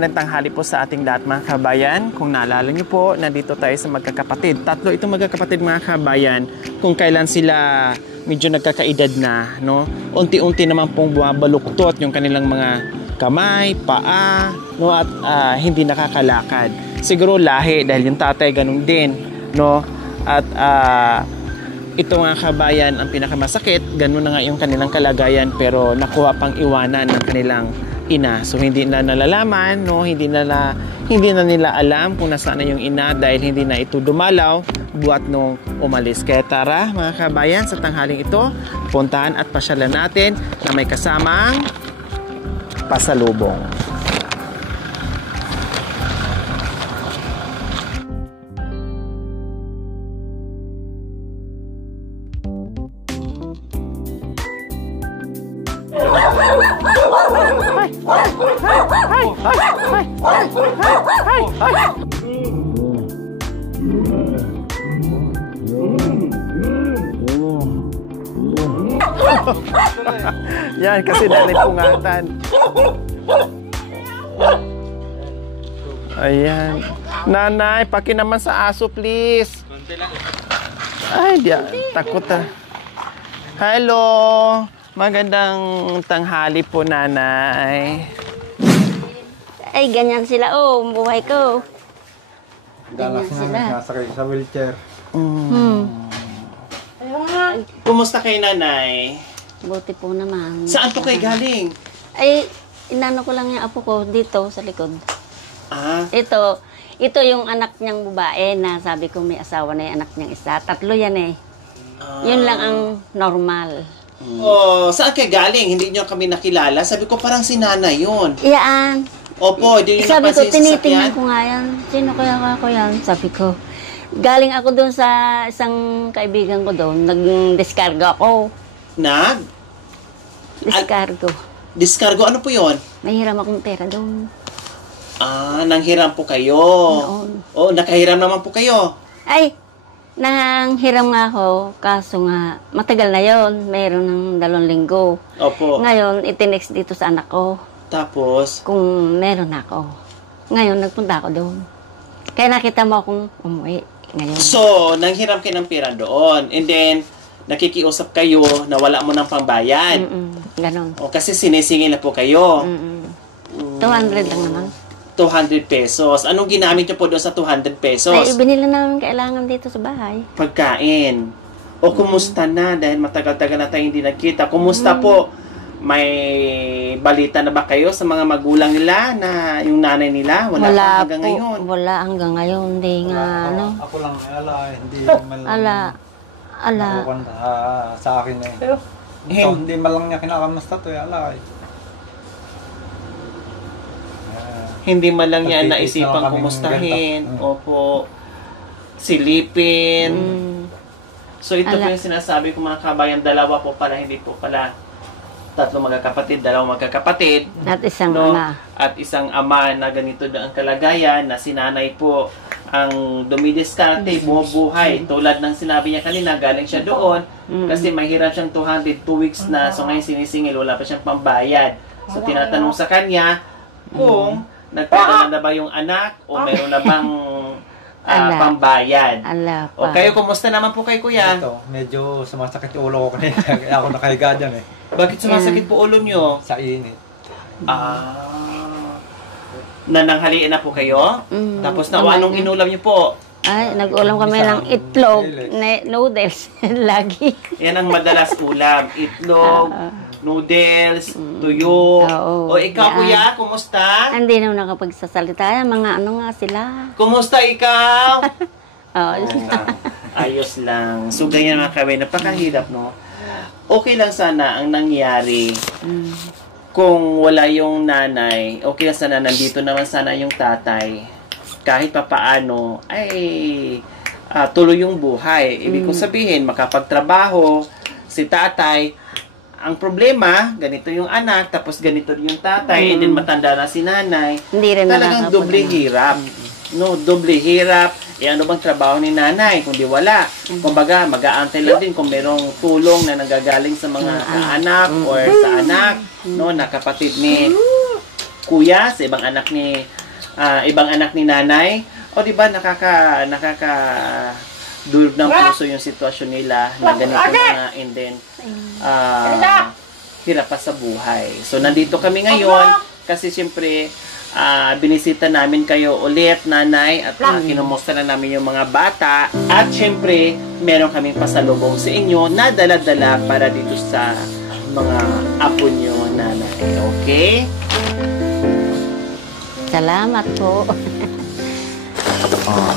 magandang tanghali po sa ating lahat mga kabayan. Kung naalala niyo po, nandito tayo sa magkakapatid. Tatlo itong magkakapatid mga kabayan. Kung kailan sila medyo nagkakaedad na, no? Unti-unti naman pong bumabaluktot yung kanilang mga kamay, paa, no? At hindi nakakalakad. Siguro lahi dahil yung tatay ganun din, no? At ito mga kabayan ang pinakamasakit, ganun na nga yung kanilang kalagayan pero nakuha pang iwanan ng kanilang ina. So hindi na nalalaman, no? Hindi na nila alam kung nasaan na yung ina dahil hindi na ito dumalaw buhat nung umalis. Kaya tara mga kabayan, sa tanghaling ito, puntahan at pasyalan natin na may kasamang pasalubong. Yan, kasi dali pungatan. Ayan. Nanay, paki naman sa aso, please. Ay, takot ah. Hello. Magandang tanghali po, nanay. Ay, ganyan sila. Oh, buhay ko. Dalas na nasakay sa wheelchair. Kumusta kay nanay? Buti po naman. Saan po kayo galing? Ay, inano ko lang yung apo ko dito sa likod. Ah, Ito yung anak niyang babae na sabi ko may asawa na yung anak niyang isa. Tatlo yan eh. Yun lang ang normal. oh, saan kayo galing? Hindi niyo kami nakilala. Sabi ko parang si nanay yun. Iyaan. Opo, hindi niyo Sabi ko, napansin sa tinitingnan sasakyan? ko nga yan. Sino kaya ako yan? Sabi ko. Galing ako doon sa isang kaibigan ko doon. Nag-descargo ako. Descargo. Discargo, ano po yun? Mahiram akong pera doon. Ah, nanghiram po kayo. Noon. Oo, nakahiram naman po kayo. Ay, nanghiram nga ako. Kaso nga, matagal na yon. Mayroon ng 2 linggo. Opo. Ngayon, itinext dito sa anak ko. Tapos, Kung meron ako. Ngayon, nagpunta ako doon. Kaya nakita mo akong umuwi ngayon. so, nanghiram kayo ng pera doon. And then, nakikiusap kayo na wala mo ng pambayad. Ganon. O, kasi sinisingil na po kayo. 200 lang naman. 200 pesos. Anong ginamit niyo po doon sa 200 pesos? Ay, binili namin kailangan dito sa bahay. Pagkain. O kumusta na? Dahil matagal-tagal na tayo hindi nagkita. Kumusta po? May balita na ba kayo sa mga magulang nila na yung nanay nila? Wala pa hanggang ngayon. Wala hanggang ngayon. Hindi nga, ano. Ako lang hindi man lang Ala. nakukwenta sa akin eh. Ito, hindi man lang niya kinakamusta to eh. Hindi man lang niya Nagtitipid naisipang naman kaming kumustahin. ganito. Opo. Silipin. So ito po Ala. yung sinasabi ko mga kabayan, dalawa po pala, hindi po pala 3 magkakapatid, 2 magkakapatid. At isang no? ama. At isang ama na ganito na ang kalagayan, na sinanay po ang dumidiskarte, bumubuhay. Tulad ng sinabi niya kanina, galing siya doon kasi mahirap siyang 200, 2 weeks na. So ngayon sinisingil, wala pa siyang pambayad. So tinatanong sa kanya kung nagkaroon na ba yung anak o mayroon na bang pambayad. Ala O pa. kayo, kumusta naman po kay kuya? Ito, medyo sumasakit yung ulo ko kanina. Kaya ako nakahiga dyan eh. Bakit sumasakit po ulo nyo? Sa init. Nananghalian na po kayo? Tapos na anong inulam nyo po? Ay, nag-ulam kami ng itlog, noodles, lagi. Yan ang madalas ulam. Itlog, noodles, tuyo. Oo. O ikaw kuya, kumusta? Hindi na nakapagsasalita. Mga ano nga sila. Kumusta ikaw? Oo. Ayos lang. So ganyan mga kawin, napakahirap no? Okay lang sana ang nangyari kung wala yung nanay. Okay lang sana, nandito naman sana yung tatay. Kahit papaano ay tuloy yung buhay. Ibig ko sabihin, makapagtrabaho si tatay. Ang problema, ganito yung anak, tapos ganito yung tatay, and then matanda na si nanay. Hindi rin Talagang doble hirap. No, doble hirap. Ano bang trabaho ni nanay? Kundi wala. Kumbaga, mag-aantay lang din kung merong tulong na nagagaling sa mga anak or sa anak, no, na kapatid ni kuya, sa ibang anak ni nanay. O di ba dulog ng puso yung sitwasyon nila na ganito na, and then hirap pa sa buhay. So nandito kami ngayon kasi siyempre binisita namin kayo ulit, nanay, at kinumusta na namin yung mga bata. At siyempre, meron kaming pasalubong sa inyo na dala-dala para dito sa mga apo nyo, nanay. Okay? Salamat po. Oh.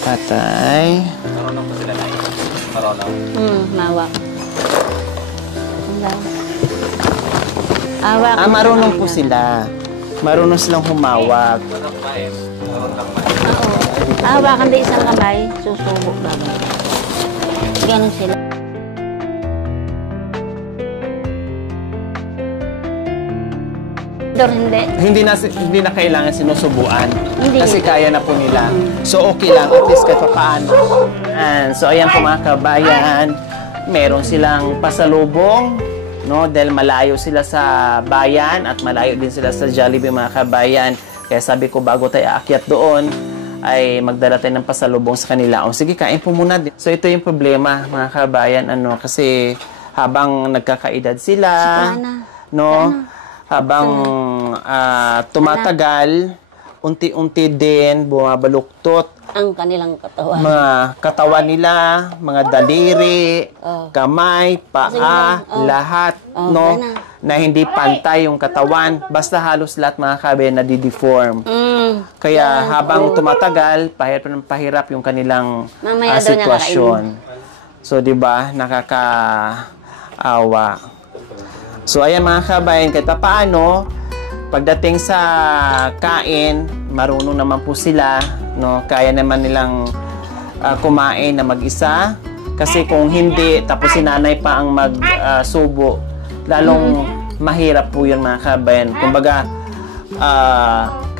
Patay. Marunong pa sila na yun. Marunong. Mawak. Awak. Marunong po sila. Marunong silang humawak. Marunong pa eh. Marunong pa. Oo. Hawakan din isang kamay, susubo bagay. Ganun sila. Hindi. Hindi na kailangan sinusubuan. Hindi. Kasi kaya na po nila. So okay lang, at least kahit paano. And so ayan po mga kabayan, meron silang pasalubong, no? Dahil malayo sila sa bayan at malayo din sila sa Jollibee, mga kabayan. Kaya sabi ko, bago tayo aakyat doon, ay magdala tayo ng pasalubong sa kanila. O sige, kain po muna din. So ito yung problema, mga kabayan, kasi habang nagkakaedad sila, no? Habang tumatagal, unti-unti din bumabaluktot ang kanilang katawan. mga katawan nila, mga daliri, kamay, paa, lahat, no? Na hindi pantay yung katawan. Basta halos lahat, mga kabayan, nadideform. Kaya habang tumatagal, pahirap yung kanilang sitwasyon. So, di ba, nakakaawa. So, ayan mga kabayan, kahit paano, pagdating sa kain, marunong naman po sila, no? Kaya naman nilang kumain na mag-isa. Kasi kung hindi, tapos si nanay pa ang magsubo, lalong mahirap po yun, mga kabayan. Kumbaga,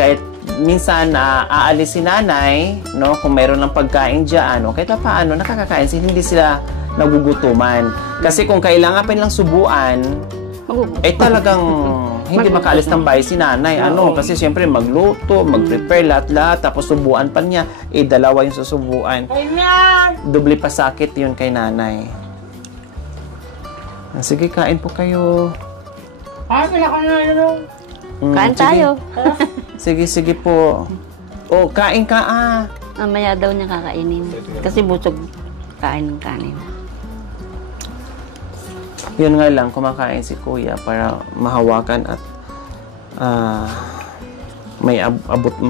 kahit minsan aalis si nanay, no? Kung mayroon ng pagkain dyan, kahit paano, nakakakain sila, hindi sila nagugutuman. Kasi kung kailangan pa nilang subuan, talagang hindi makaalis ng bahay si nanay. Kasi siyempre magluto, mag-prepare lahat-lahat, tapos subuan pa niya. Dalawa yung susubuan. Doble pa sakit yun kay nanay. Sige, kain po kayo. Kain tayo. Sige po. Kain ka Mamaya daw niya kakainin. Kasi busog kain ng kanin. Yun nga lang, kumakain si kuya para mahawakan at may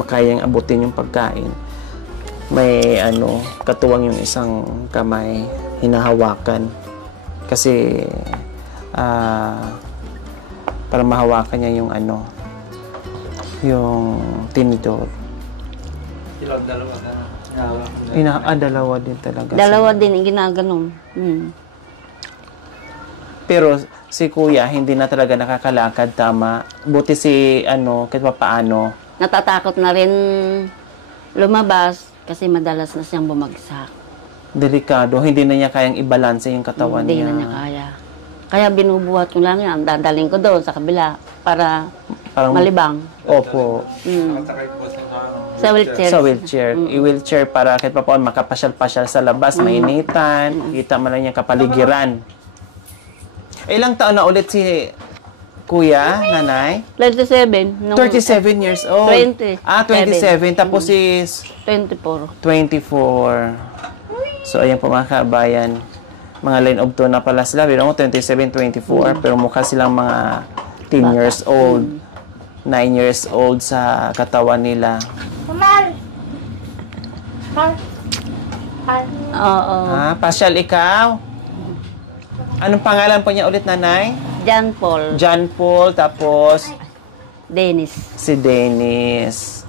kayang abutin yung pagkain. May katuwang yung isang kamay, hinahawakan. Kasi para mahawakan niya yung yung tinidor. Dalawa din talaga. Dalawa din yung ginaganon. Pero si kuya, hindi na talaga nakakalakad, tama. Buti si, kahit paano. Natatakot na rin lumabas kasi madalas na siyang bumagsak. Delikado. Hindi na niya kayang ibalanse yung katawan niya. Hindi na niya kaya. Kaya binubuhat ko lang yan. Dadaling ko doon sa kabila para malibang. Opo. Sa wheelchair. Sa wheelchair. I-wheelchair para kahit paano makapasyal-pasyal sa labas, mainitan. Kita mo lang yung kapaligiran. Ilang taon na ulit si kuya, nanay? 37. 37 years old. 20. 27. Tapos is 24. 24. So, ayan po mga kabayan. Mga line of two na pala sila. Pero 27, 24. Pero mukha silang mga 10 years old. 9 years old sa katawan nila. Oo. Pasyal ikaw? Anong pangalan po niya ulit, nanay? John Paul. John Paul, tapos Dennis. si Dennis.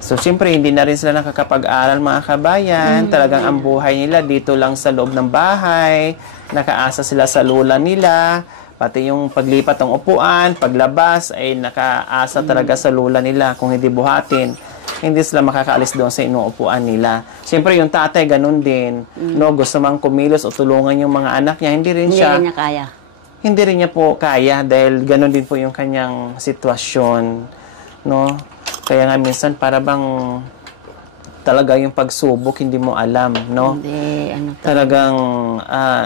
So, siyempre, hindi na rin sila nakakapag-aral, mga kabayan. Talagang ang buhay nila dito lang sa loob ng bahay. Nakaasa sila sa lula nila. Pati yung paglipat ng upuan, paglabas, ay nakaasa talaga sa lula nila. Kung hindi buhatin, hindi sila makakaalis doon sa inuupuan nila. Siyempre, yung tatay, ganun din. No, gusto mang kumilos o tulungan yung mga anak niya, hindi rin siya Hindi niya kaya. hindi rin niya po kaya dahil gano'n din po yung kanyang sitwasyon, no? Kaya nga minsan para bang talaga yung pagsubok hindi mo alam, no? Hindi, Talagang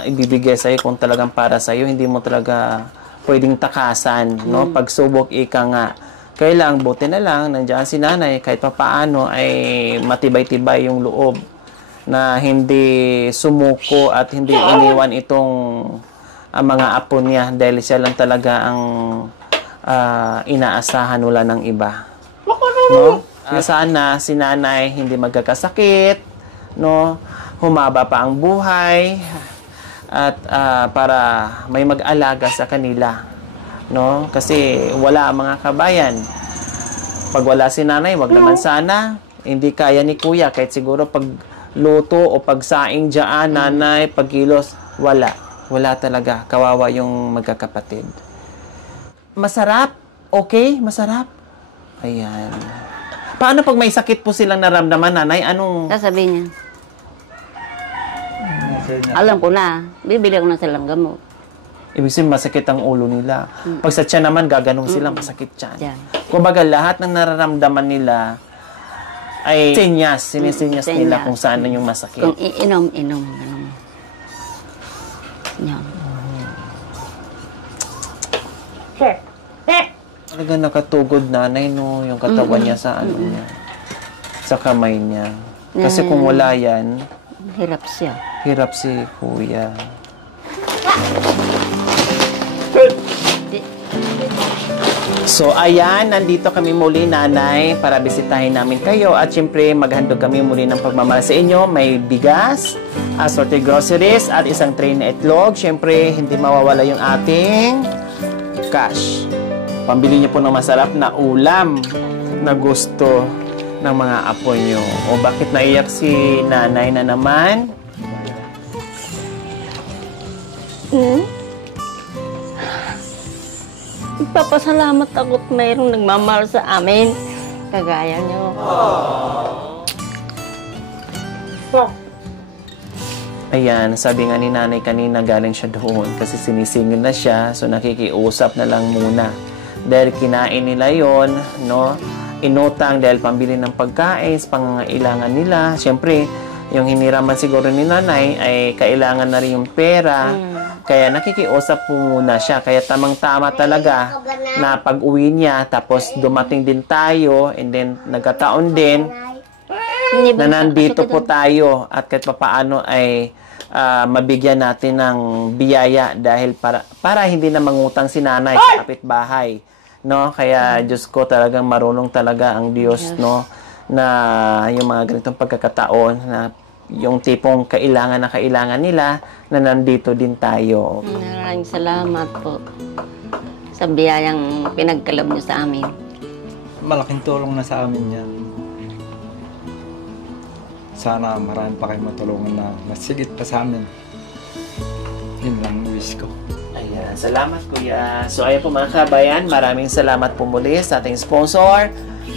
ibibigay sa'yo kung talagang para sa'yo, hindi mo talaga pwedeng takasan, no? Pagsubok, ika nga. Kailang, buti na lang, nandiyan si nanay, kahit pa paano ay matibay-tibay yung loob na hindi sumuko at hindi iniwan itong mga apo niya dahil siya lang talaga ang inaasahan, wala ng iba. No? Sana si nanay hindi magkakasakit, no? Humaba pa ang buhay at para may mag-alaga sa kanila, no? Kasi wala mga kabayan. Pag wala si nanay, wag naman sana. Hindi kaya ni kuya kahit siguro pag luto o pagsaing dyan, nanay, pagkilos, wala. Wala talaga. Kawawa yung magkakapatid. Masarap? Okay? Masarap? Ayan. Paano pag may sakit po silang naramdaman, nanay? Anong... Sasabihin niya, alam ko na, bibili ko na silang gamot. Ibig sabihin, masakit ang ulo nila. Pag sa tiyan naman, gaganong sila, masakit tiyan. Yan. Kumbaga, lahat ng nararamdaman nila ay sinisinyas nila kung saan na yung masakit. Kung iinom. Yan. Talaga nakatugod nanay, no? Yung katawan niya sa ano niya. Sa kamay niya. Kasi kung wala yan, Hirap siya. hirap si kuya. So, ayan, nandito kami muli, nanay, para bisitahin namin kayo. At syempre, maghandog kami muli ng pagmamahal sa inyo. May bigas, assorted groceries, at isang tray na itlog. Syempre, hindi mawawala yung ating cash. Pambili niyo po ng masarap na ulam na gusto ng mga apo niyo. O bakit naiyak si nanay na naman? Papasalamat ako at mayroong nagmamahal sa amin. Kagaya niyo. Ayan, sabi nga ni nanay kanina galing siya doon kasi sinisingil na siya, so nakikiusap na lang muna. Dahil kinain nila yon, no? Inutang dahil pambili ng pagkain, pangangailangan nila. Siyempre, yung hiniraman siguro ni nanay ay kailangan na rin yung pera. Kaya nakikiusap po muna siya. Kaya tamang-tama talaga na pag-uwi niya, tapos dumating din tayo, and then nagkataon din na nandito po tayo at kahit papaano ay mabigyan natin ng biyaya dahil para hindi na mangutang si nanay sa kapitbahay, no? Kaya Diyos ko, talagang marunong talaga ang Diyos, no? Na yung mga ganitong pagkakataon na yung tipong kailangan na kailangan nila na nandito din tayo. Maraming salamat po sa biyayang pinagkaloob niyo sa amin. Malaking tulong na sa amin yan. Sana marami pa kayo matulungan na masigit pa sa amin. Yun lang wish ko. Ayan, salamat kuya. So ayan po mga kabayan, maraming salamat po muli sa ating sponsor,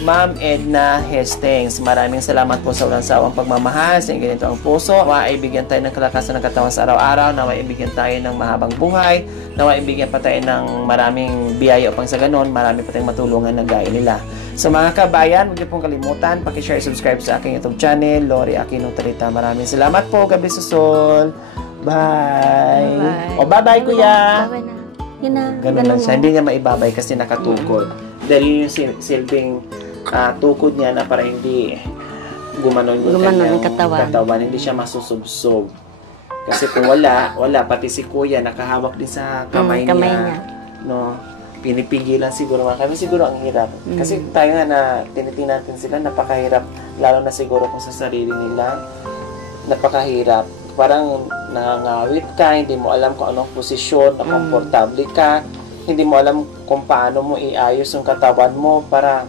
Ma'am Edna Hastings. Maraming salamat po sa walang sawang pagmamahal sa ganito ang puso. Nawa ay bigyan tayo ng kalakasan ng katawan sa araw-araw. Nawa ay bigyan tayo ng mahabang buhay. Nawa ay bigyan pa tayo ng maraming biyaya upang sa ganon, marami pa tayong matulungan na gaya nila. So mga kabayan, huwag niyo pong kalimutan, paki-share, subscribe sa aking YouTube channel, Lori Aquino Tarita. Maraming salamat po. Gabi Susol. Bye. O bye-bye kuya. Bye-bye na. Yun na. Ganun lang siya. Hindi niya maibabay kasi nakatukod. Dahil yung silbing tukod niya na para hindi gumanon yung ang katawan. Hindi siya masusubsob. Kasi kung wala, pati si kuya nakahawak din sa kamay niya. No? Pinipigilan siguro kami. Siguro ang hirap. Kasi tayo nga na tinitingnan natin sila, napakahirap. Lalo na siguro kung sa sarili nila, napakahirap. Parang nangangawit ka, hindi mo alam kung anong posisyon, na komportable ka, hindi mo alam kung paano mo iayos yung katawan mo para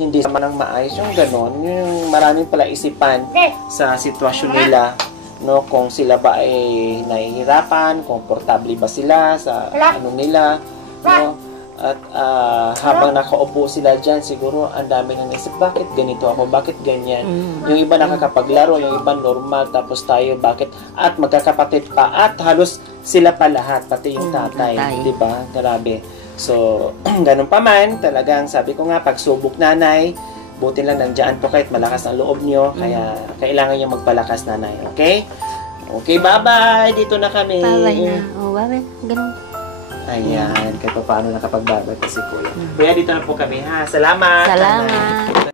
hindi naman ang maayos yung ganon. Yung maraming pala isipan sa sitwasyon nila, no? Kung sila ba ay nahihirapan, komportable ba sila sa ano nila, no? At habang nakaupo sila dyan, siguro ang dami nang isip, bakit ganito ako, bakit ganyan? Yung iba nakakapaglaro, yung iba normal, tapos tayo, bakit at magkakapatid pa at halos sila pa lahat, pati yung tatay, tatay. 'di ba? Grabe. So, ganun pa man, talagang sabi ko nga, pagsubok nanay, buti lang nandiyan po kahit malakas ang loob nyo, kaya kailangan nyo magpalakas nanay, okay? Okay, bye-bye! Dito na kami. Bye-bye na. Oh, bye-bye. Ganun. Ayan, kahit pa paano nakapag-bye-bye pa si Kuya. Kuya, dito na po kami ha. Salamat! Salamat.